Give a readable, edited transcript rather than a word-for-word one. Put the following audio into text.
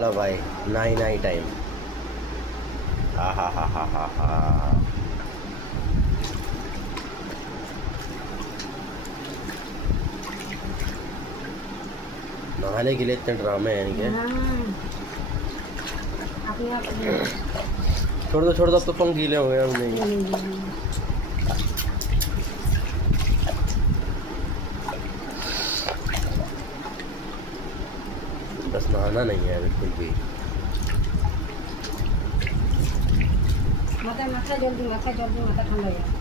चलो भाई नाई नाई टाइम। हा हा हा हा हा हा। नहाने के लिए इतने ड्रामे हैं इनके। अपने आप छोड़ दो अब तो पंख गीले हो गए हम नहीं। बस नहाना नहीं है बिल्कुल भी। माथा जल्दी माथा ठंडा हो जाए।